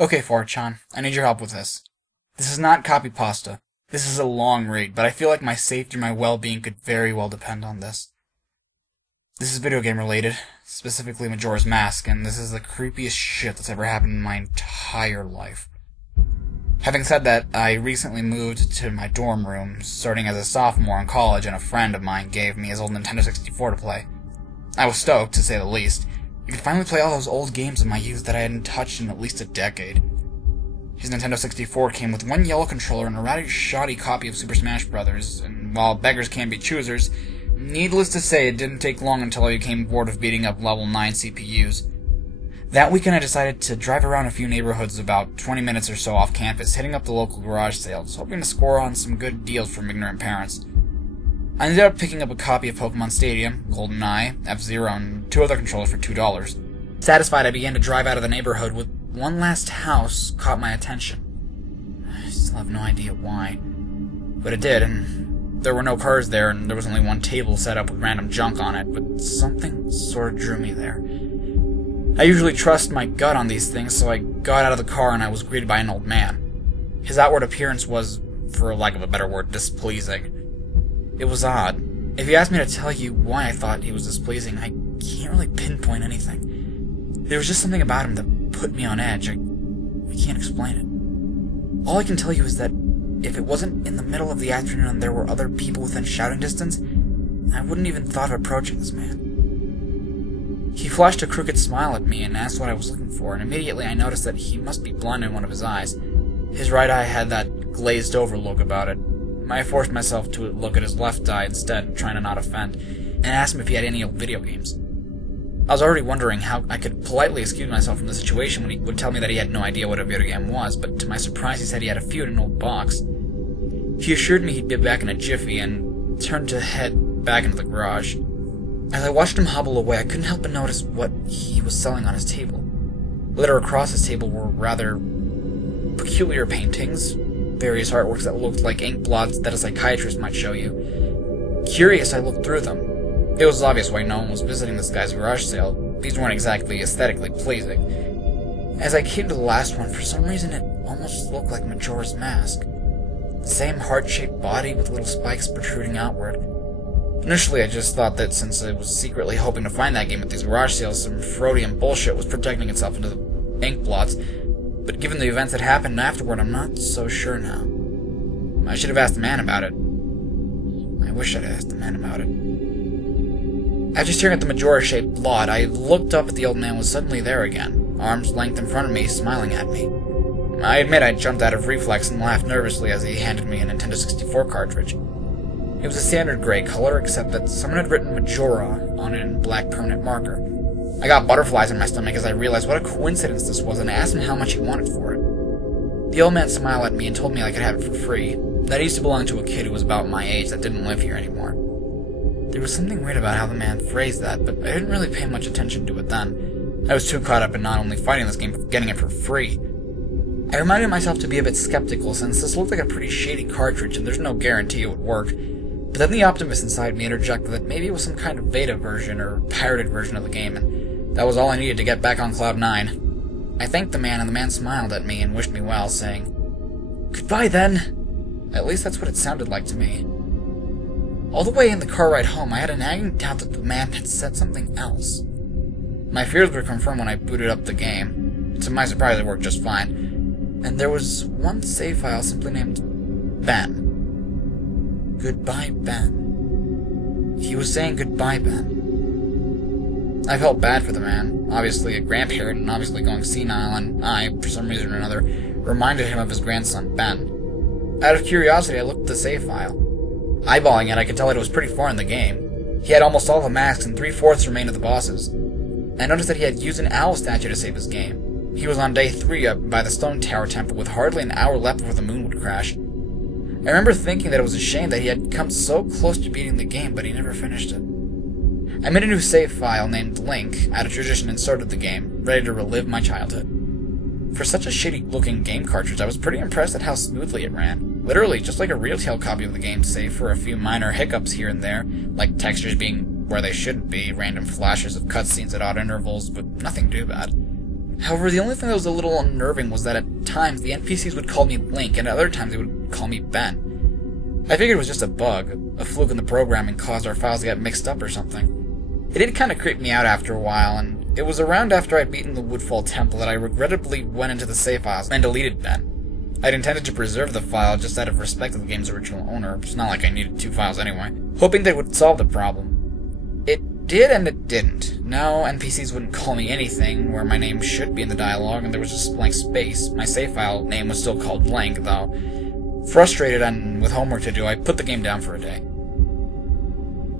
Okay, Forchan, I need your help with this. This is not copy pasta. This is a long read, but I feel like my safety or my well-being could very well depend on this. This is video game related, specifically Majora's Mask, and this is the creepiest shit that's ever happened in my entire life. Having said that, I recently moved to my dorm room, starting as a sophomore in college, and a friend of mine gave me his old Nintendo 64 to play. I was stoked, to say the least. I could finally play all those old games of my youth that I hadn't touched in at least a decade. His Nintendo 64 came with one yellow controller and a rather shoddy copy of Super Smash Bros., and while beggars can be choosers, needless to say it didn't take long until I became bored of beating up level 9 CPUs. That weekend I decided to drive around a few neighborhoods about 20 minutes or so off campus, hitting up the local garage sales, hoping to score on some good deals from ignorant parents. I ended up picking up a copy of Pokemon Stadium, GoldenEye, F-Zero, and 2 other controllers for $2. Satisfied, I began to drive out of the neighborhood with one last house caught my attention. I still have no idea why, but it did, and there were no cars there, and there was only one table set up with random junk on it, but something sort of drew me there. I usually trust my gut on these things, so I got out of the car and I was greeted by an old man. His outward appearance was, for lack of a better word, displeasing. It was odd. If you asked me to tell you why I thought he was displeasing, I can't really pinpoint anything. There was just something about him that put me on edge. I can't explain it. All I can tell you is that if it wasn't in the middle of the afternoon and there were other people within shouting distance, I wouldn't even thought of approaching this man. He flashed a crooked smile at me and asked what I was looking for, and immediately I noticed that he must be blind in one of his eyes. His right eye had that glazed-over look about it. I forced myself to look at his left eye instead, trying to not offend, and asked him if he had any old video games. I was already wondering how I could politely excuse myself from the situation when he would tell me that he had no idea what a video game was, but to my surprise he said he had a few in an old box. He assured me he'd be back in a jiffy, and turned to head back into the garage. As I watched him hobble away, I couldn't help but notice what he was selling on his table. Littered across his table were rather peculiar paintings, various artworks that looked like ink blots that a psychiatrist might show you. Curious, I looked through them. It was obvious why no one was visiting this guy's garage sale. These weren't exactly aesthetically pleasing. As I came to the last one, for some reason it almost looked like Majora's Mask. The same heart-shaped body with little spikes protruding outward. Initially, I just thought that since I was secretly hoping to find that game at these garage sales, some fraudian bullshit was projecting itself into the ink blots, but given the events that happened afterward, I'm not so sure now. I should have asked the man about it. I wish I'd asked the man about it. After staring at the Majora-shaped blot, I looked up at the old man who was suddenly there again, arm's length in front of me, smiling at me. I admit I jumped out of reflex and laughed nervously as he handed me a Nintendo 64 cartridge. It was a standard gray color, except that someone had written Majora on it in black permanent marker. I got butterflies in my stomach as I realized what a coincidence this was, and I asked him how much he wanted for it. The old man smiled at me and told me I could have it for free. That used to belong to a kid who was about my age that didn't live here anymore. There was something weird about how the man phrased that, but I didn't really pay much attention to it then. I was too caught up in not only fighting this game, but getting it for free. I reminded myself to be a bit skeptical, since this looked like a pretty shady cartridge and there's no guarantee it would work. But then the optimist inside me interjected that maybe it was some kind of beta version or pirated version of the game, and that was all I needed to get back on Cloud 9. I thanked the man, and the man smiled at me and wished me well, saying, "Goodbye, then." At least that's what it sounded like to me. All the way in the car ride home, I had a nagging doubt that the man had said something else. My fears were confirmed when I booted up the game. To my surprise, it worked just fine. And there was one save file simply named Ben. Goodbye, Ben. He was saying goodbye, Ben. I felt bad for the man, obviously a grandparent and obviously going senile, and I, for some reason or another, reminded him of his grandson, Ben. Out of curiosity, I looked at the save file. Eyeballing it, I could tell that it was pretty far in the game. He had almost all the masks and 3/4 remained of the bosses. I noticed that he had used an owl statue to save his game. He was on day 3 up by the Stone Tower Temple with hardly an hour left before the moon would crash. I remember thinking that it was a shame that he had come so close to beating the game, but he never finished it. I made a new save file named Link, out of tradition and started the game, ready to relive my childhood. For such a shitty-looking game cartridge, I was pretty impressed at how smoothly it ran. Literally, just like a retail copy of the game, save for a few minor hiccups here and there, like textures being where they shouldn't be, random flashes of cutscenes at odd intervals, but nothing too bad. However, the only thing that was a little unnerving was that at times the NPCs would call me Link, and at other times they would call me Ben. I figured it was just a bug, a fluke in the programming caused our files to get mixed up or something. It did kind of creep me out after a while, and it was around after I'd beaten the Woodfall Temple that I regrettably went into the save files and deleted Ben. I'd intended to preserve the file just out of respect of the game's original owner. It's not like I needed 2 files anyway, hoping that it would solve the problem. It did and it didn't. No, NPCs wouldn't call me anything where my name should be in the dialogue and there was just blank space. My save file name was still called Blank, though. Frustrated and with homework to do, I put the game down for a day.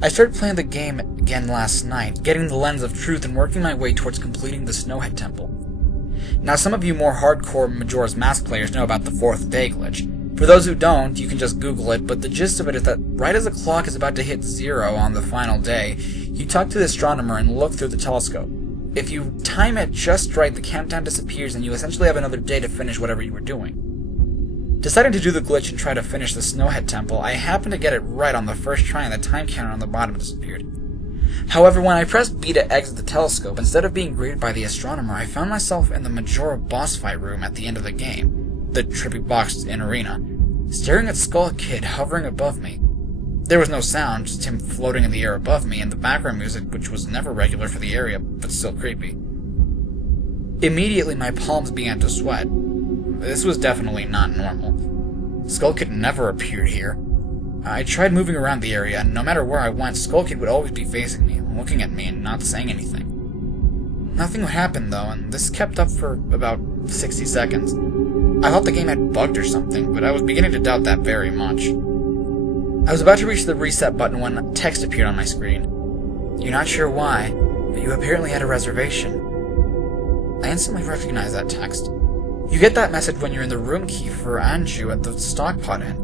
I started playing the game again last night, getting the lens of truth and working my way towards completing the Snowhead Temple. Now, some of you more hardcore Majora's Mask players know about the 4th day glitch. For those who don't, you can just Google it, but the gist of it is that right as the clock is about to hit 0 on the final day, you talk to the astronomer and look through the telescope. If you time it just right, the countdown disappears and you essentially have another day to finish whatever you were doing. Deciding to do the glitch and try to finish the Snowhead Temple, I happened to get it right on the first try and the time counter on the bottom disappeared. However, when I pressed B to exit the telescope, instead of being greeted by the astronomer, I found myself in the Majora boss fight room at the end of the game, the trippy box in arena, staring at Skull Kid hovering above me. There was no sound, just him floating in the air above me, and the background music, which was never regular for the area, but still creepy. Immediately, my palms began to sweat. This was definitely not normal. Skull Kid never appeared here. I tried moving around the area, and no matter where I went, Skull Kid would always be facing me, looking at me and not saying anything. Nothing would happen, though, and this kept up for about 60 seconds. I thought the game had bugged or something, but I was beginning to doubt that very much. I was about to reach the reset button when text appeared on my screen. You're not sure why, but you apparently had a reservation. I instantly recognized that text. You get that message when you're in the room key for Anju at the Stockpot Inn.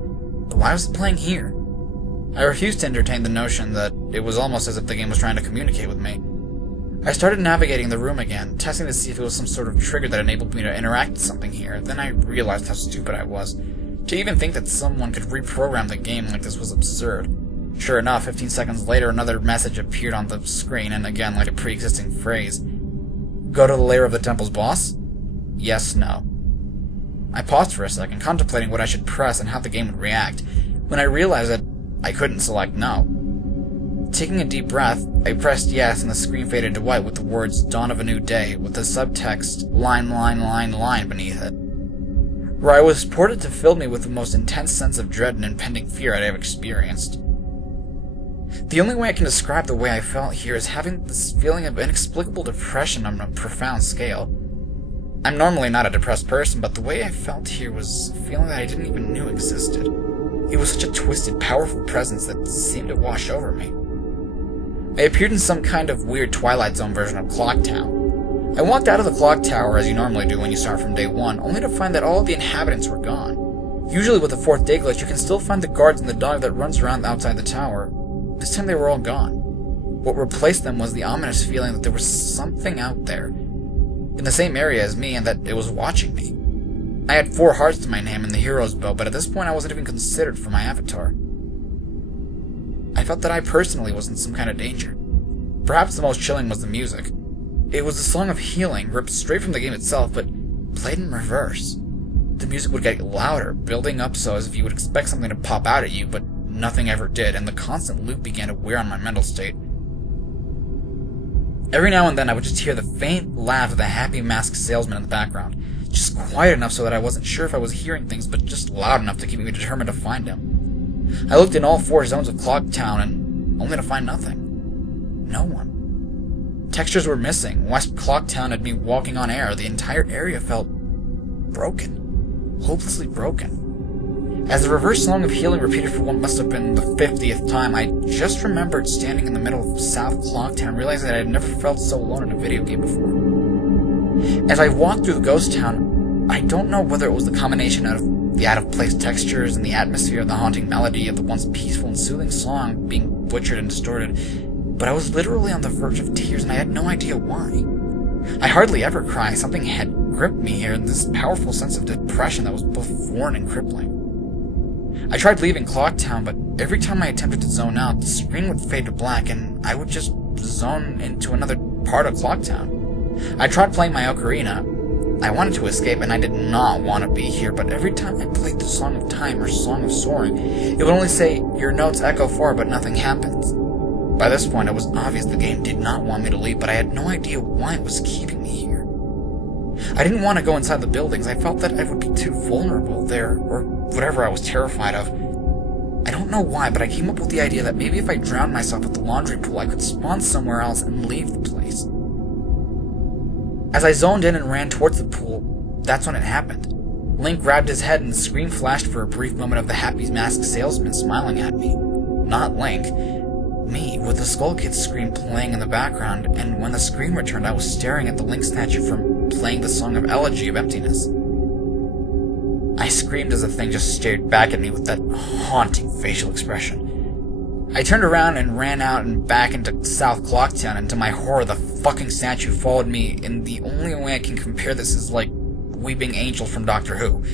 But why was it playing here? I refused to entertain the notion that it was almost as if the game was trying to communicate with me. I started navigating the room again, testing to see if it was some sort of trigger that enabled me to interact with something here. Then I realized how stupid I was. To even think that someone could reprogram the game like this was absurd. Sure enough, 15 seconds later, another message appeared on the screen, and again, like a pre-existing phrase. Go to the lair of the temple's boss? Yes, no. I paused for a second, contemplating what I should press and how the game would react, when I realized that I couldn't select no. Taking a deep breath, I pressed yes, and the screen faded to white with the words Dawn of a New Day, with the subtext line beneath it. Where I was purported to fill me with the most intense sense of dread and impending fear I'd ever experienced. The only way I can describe the way I felt here is having this feeling of inexplicable depression on a profound scale. I'm normally not a depressed person, but the way I felt here was a feeling that I didn't even know existed. It was such a twisted, powerful presence that seemed to wash over me. I appeared in some kind of weird Twilight Zone version of Clock Town. I walked out of the clock tower as you normally do when you start from day 1, only to find that all of the inhabitants were gone. Usually with the 4th day glitch, you can still find the guards and the dog that runs around outside the tower. This time they were all gone. What replaced them was the ominous feeling that there was something out there, in the same area as me, and that it was watching me. I had 4 hearts to my name in the hero's bow, but at this point I wasn't even considered for my avatar. I felt that I personally was in some kind of danger. Perhaps the most chilling was the music. It was a song of healing, ripped straight from the game itself, but played in reverse. The music would get louder, building up so as if you would expect something to pop out at you, but nothing ever did, and the constant loop began to wear on my mental state. Every now and then I would just hear the faint laugh of the happy masked salesman in the background, just quiet enough so that I wasn't sure if I was hearing things, but just loud enough to keep me determined to find him. I looked in all 4 zones of Clock Town, and only to find nothing. No one. Textures were missing. West Clock Town had me walking on air. The entire area felt broken. Hopelessly broken. As the reverse song of healing repeated for what must have been the 50th time, I just remembered standing in the middle of South Clocktown, realizing that I had never felt so alone in a video game before. As I walked through the ghost town, I don't know whether it was the combination of the out-of-place textures and the atmosphere of the haunting melody of the once peaceful and soothing song being butchered and distorted, but I was literally on the verge of tears and I had no idea why. I hardly ever cry. Something had gripped me here, and this powerful sense of depression that was both foreign and crippling. I tried leaving Clocktown, but every time I attempted to zone out, the screen would fade to black and I would just zone into another part of Clocktown. I tried playing my ocarina, I wanted to escape, and I did not want to be here, but every time I played the Song of Time or Song of Soaring, it would only say, "Your notes echo forward, but nothing happens." By this point, it was obvious the game did not want me to leave, but I had no idea why it was keeping me here. I didn't want to go inside the buildings. I felt that I would be too vulnerable there, or whatever I was terrified of. I don't know why, but I came up with the idea that maybe if I drowned myself at the laundry pool, I could spawn somewhere else and leave the place. As I zoned in and ran towards the pool, that's when it happened. Link grabbed his head and the screen flashed for a brief moment of the happy masked salesman smiling at me. Not Link. Me, with the Skull Kid screen playing in the background, and when the screen returned, I was staring at the Link statue from playing the song of Elegy of Emptiness. I screamed as the thing just stared back at me with that haunting facial expression. I turned around and ran out and back into South Clocktown, and to my horror, the fucking statue followed me in the only way I can compare this is like Weeping Angel from Doctor Who.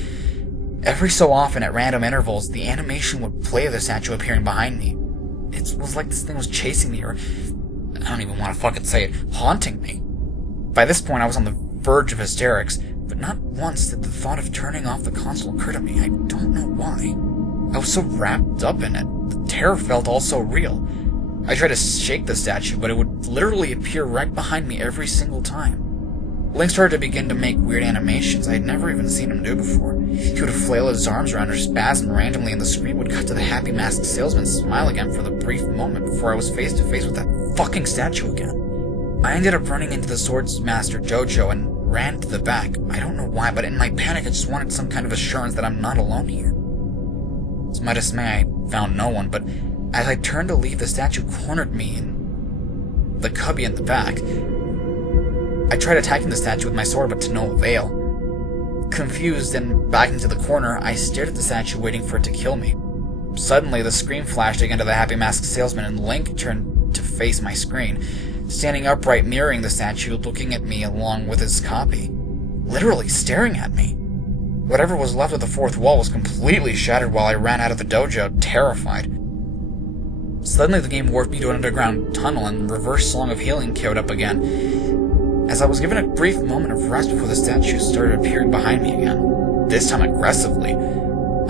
Every so often, at random intervals, the animation would play of the statue appearing behind me. It was like this thing was chasing me, or I don't even want to fucking say it, haunting me. By this point, I was on the verge of hysterics, but not once did the thought of turning off the console occur to me. I don't know why. I was so wrapped up in it. The terror felt all so real. I tried to shake the statue, but it would literally appear right behind me every single time. Link started to begin to make weird animations I had never even seen him do before. He would flail his arms around or spasm randomly, and the screen would cut to the happy masked salesman smile again for the brief moment before I was face to face with that fucking statue again. I ended up running into the Swordsmaster Jojo and ran to the back. I don't know why, but in my panic I just wanted some kind of assurance that I'm not alone here. To my dismay, I found no one, but as I turned to leave, the statue cornered me in the cubby in the back. I tried attacking the statue with my sword, but to no avail. Confused and back into the corner, I stared at the statue waiting for it to kill me. Suddenly, the screen flashed again to the happy masked salesman, and Link turned to face my screen, standing upright mirroring the statue, looking at me along with his copy. Literally staring at me. Whatever was left of the fourth wall was completely shattered while I ran out of the dojo, terrified. Suddenly the game warped me to an underground tunnel, and Reverse Song of Healing queued up again. As I was given a brief moment of rest before the statue started appearing behind me again, this time aggressively.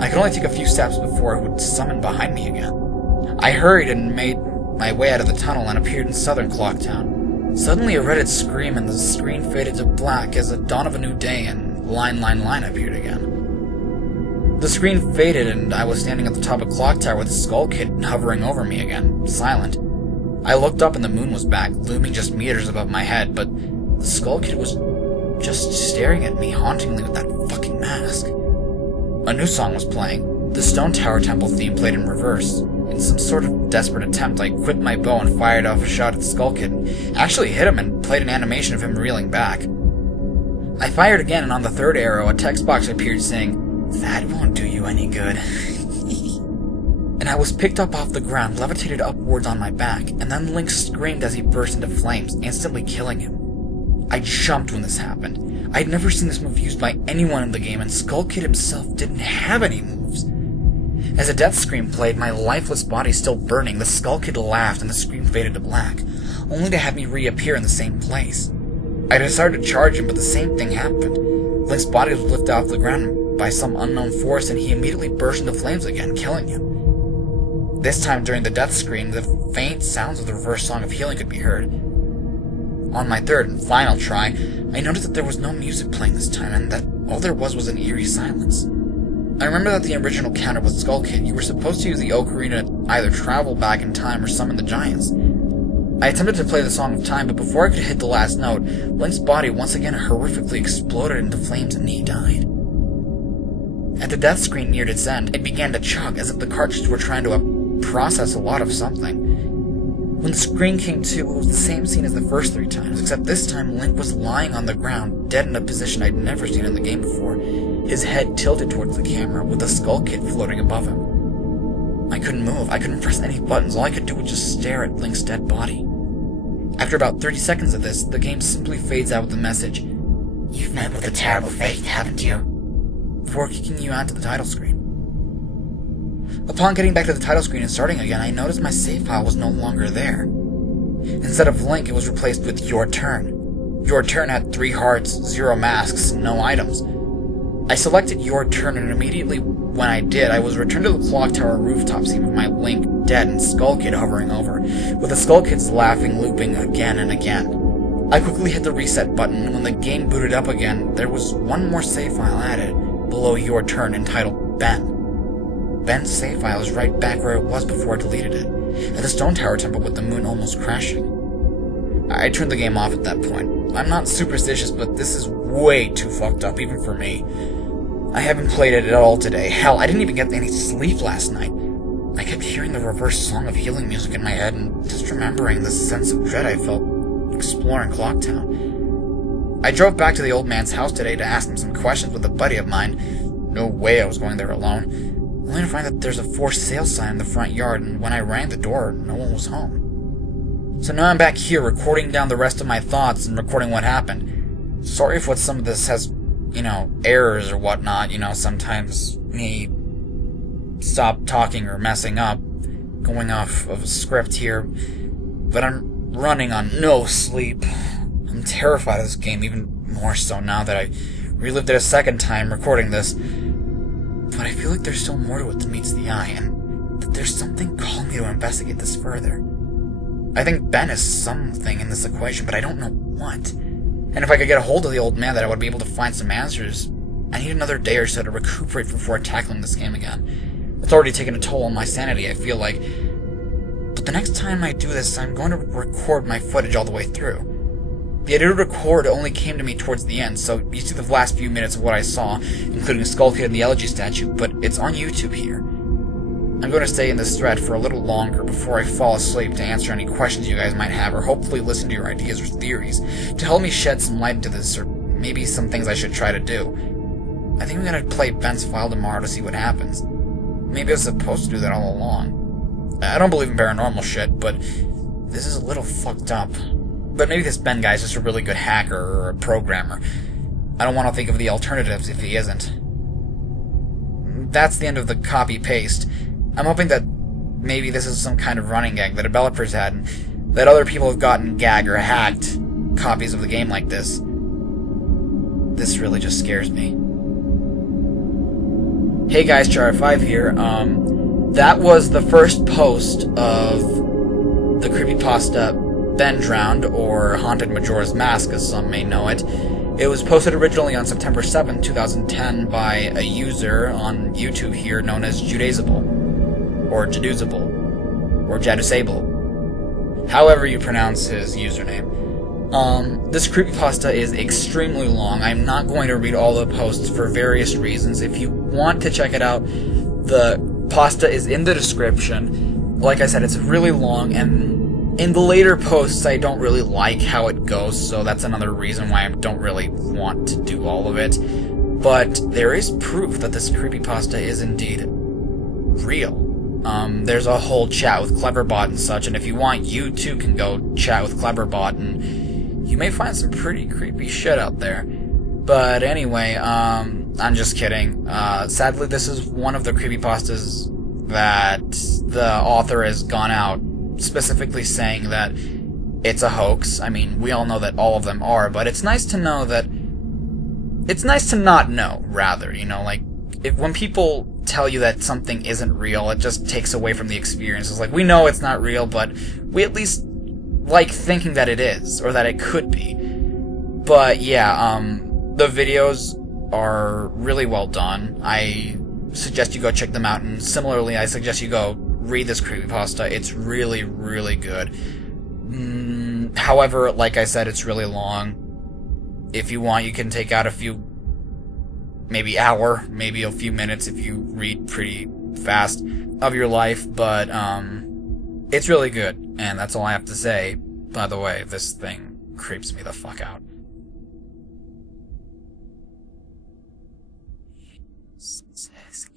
I could only take a few steps before it would summon behind me again. I hurried and made my way out of the tunnel and appeared in southern Clocktown. Suddenly a Reddit scream and the screen faded to black as the dawn of a new day and line appeared again. The screen faded and I was standing at the top of Clock Tower with the Skull Kid hovering over me again, silent. I looked up and the moon was back, looming just meters above my head, but the Skull Kid was just staring at me hauntingly with that fucking mask. A new song was playing. The Stone Tower Temple theme played in reverse. In some sort of desperate attempt, I quipped my bow and fired off a shot at the Skull Kid, and actually hit him and played an animation of him reeling back. I fired again, and on the third arrow, a text box appeared saying, "That won't do you any good." And I was picked up off the ground, levitated upwards on my back, and then Link screamed as he burst into flames, instantly killing him. I jumped when this happened. I had never seen this move used by anyone in the game, and Skull Kid himself didn't have any moves. As a death scream played, my lifeless body still burning, the Skull Kid laughed and the screen faded to black, only to have me reappear in the same place. I decided to charge him, but the same thing happened. Link's body was lifted off the ground by some unknown force, and he immediately burst into flames again, killing him. This time, during the death screen, the faint sounds of the Reverse Song of Healing could be heard. On my third and final try, I noticed that there was no music playing this time, and that all there was an eerie silence. I remember that the original counter with Skull Kid, you were supposed to use the Ocarina to either travel back in time or summon the giants. I attempted to play the Song of Time, but before I could hit the last note, Link's body once again horrifically exploded into flames and he died. At the death screen neared its end, it began to chug as if the cartridges were trying to process a lot of something. When the screen came to, it was the same scene as the first 3 times, except this time Link was lying on the ground, dead in a position I'd never seen in the game before, his head tilted towards the camera, with the Skull Kid floating above him. I couldn't move, I couldn't press any buttons, all I could do was just stare at Link's dead body. After about 30 seconds of this, the game simply fades out with the message, "You've met with a terrible fate, haven't you?" before kicking you out to the title screen. Upon getting back to the title screen and starting again, I noticed my save file was no longer there. Instead of Link, it was replaced with "Your Turn." Your Turn had 3 hearts, 0 masks, no items. I selected Your Turn, and immediately when I did, I was returned to the clock tower rooftop scene with my Link dead and Skull Kid hovering over, with the Skull Kids laughing, looping again and again. I quickly hit the reset button, and when the game booted up again, there was one more save file added, below Your Turn, entitled Ben. Ben's save file is right back where it was before I deleted it, at the Stone Tower Temple with the moon almost crashing. I turned the game off at that point. I'm not superstitious, but this is way too fucked up, even for me. I haven't played it at all today. Hell, I didn't even get any sleep last night. I kept hearing the reverse song of healing music in my head, and just remembering the sense of dread I felt exploring Clocktown. I drove back to the old man's house today to ask him some questions with a buddy of mine. No way I was going there alone. Only to find that there's a for sale sign in the front yard, and when I rang the door, no one was home. So now I'm back here recording down the rest of my thoughts and recording what happened. Sorry if some of this has, errors or whatnot. Sometimes me stop talking or messing up, going off of a script here. But I'm running on no sleep. I'm terrified of this game, even more so now that I relived it a second time recording this. But I feel like there's still more to it than meets the eye, and that there's something calling me to investigate this further. I think Ben is something in this equation, but I don't know what. And if I could get a hold of the old man, that I would be able to find some answers. I need another day or so to recuperate before tackling this game again. It's already taken a toll on my sanity, I feel like. But the next time I do this, I'm going to record my footage all the way through. The idea to record only came to me towards the end, so you see the last few minutes of what I saw, including Skull Kid and the Elegy statue, but it's on YouTube here. I'm going to stay in this thread for a little longer before I fall asleep to answer any questions you guys might have, or hopefully listen to your ideas or theories to help me shed some light into this, or maybe some things I should try to do. I think I'm going to play Ben's file tomorrow to see what happens. Maybe I was supposed to do that all along. I don't believe in paranormal shit, but this is a little fucked up. But maybe this Ben guy's just a really good hacker or a programmer. I don't want to think of the alternatives if he isn't. That's the end of the copy-paste. I'm hoping that maybe this is some kind of running gag that developers had, and that other people have gotten gag or hacked copies of the game like this. This really just scares me. Hey guys, Char5 here. That was the first post of the creepypasta Ben Drowned, or Haunted Majora's Mask as some may know it. It was posted originally on September 7th, 2010 by a user on YouTube here known as Judazable, or Jaduzable, or Jadusable, however you pronounce his username. This creepypasta is extremely long. I'm not going to read all the posts for various reasons. If you want to check it out, the pasta is in the description. Like I said, it's really long, and in the later posts, I don't really like how it goes, so that's another reason why I don't really want to do all of it. But there is proof that this creepypasta is indeed real. There's a whole chat with Cleverbot and such, and if you want, you too can go chat with Cleverbot, and you may find some pretty creepy shit out there. But anyway, I'm just kidding. Sadly, this is one of the creepypastas that the author has gone out specifically saying that it's a hoax. I mean, we all know that all of them are, but it's nice to know that... It's nice to not know, rather, when people tell you that something isn't real, it just takes away from the experience. It's like, we know it's not real, but we at least like thinking that it is, or that it could be. But yeah, the videos are really well done. I suggest you go check them out, and similarly, I suggest you go read this creepypasta. It's really, really good. However, like I said, it's really long. If you want, you can take out a few, maybe hour, maybe a few minutes if you read pretty fast of your life, but it's really good, and that's all I have to say. By the way, this thing creeps me the fuck out. Says